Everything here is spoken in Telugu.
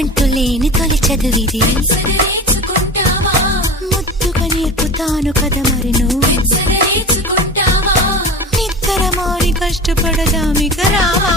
అంటూ లేని తొలి చదువిది ముద్దుగా నేర్పుతాను కదా మరి నువ్వు నిద్ర మారి కష్టపడదామిక రావా